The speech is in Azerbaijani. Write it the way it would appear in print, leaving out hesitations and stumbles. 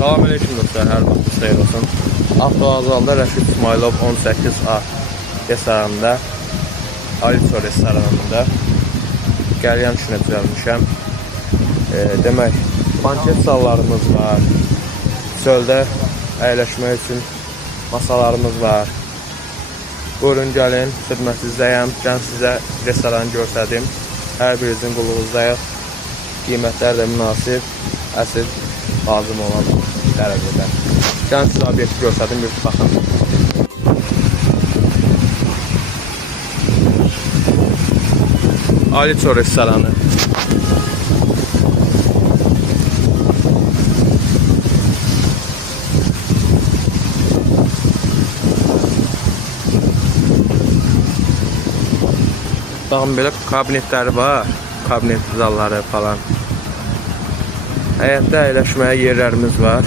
Salamünaleyküm dostlar, hər vaxtınız xeyir olsun. Avtovağzalda Rəşid İsmailov 18A restoranında, Aliso restoranında qəlyan işinə düzəlmişəm. Demək, banket sallarımız var, çöldə əyləşmək üçün masalarımız var. Buyurun gəlin, xidmətizdəyəm, gəlin sizə restoranı göstərdim. Hər birinizin qulluğunuzdayıq. Qiymətlər də münasib, əsl lazım olan dərəcədə. Gəlin sizə obyekti göstərdim, bir baxın. Aliso restoranı. Baxın, belə kabinetləri var, kabinet zalları falan. Həyətdə əyləşməyə yerlərimiz var.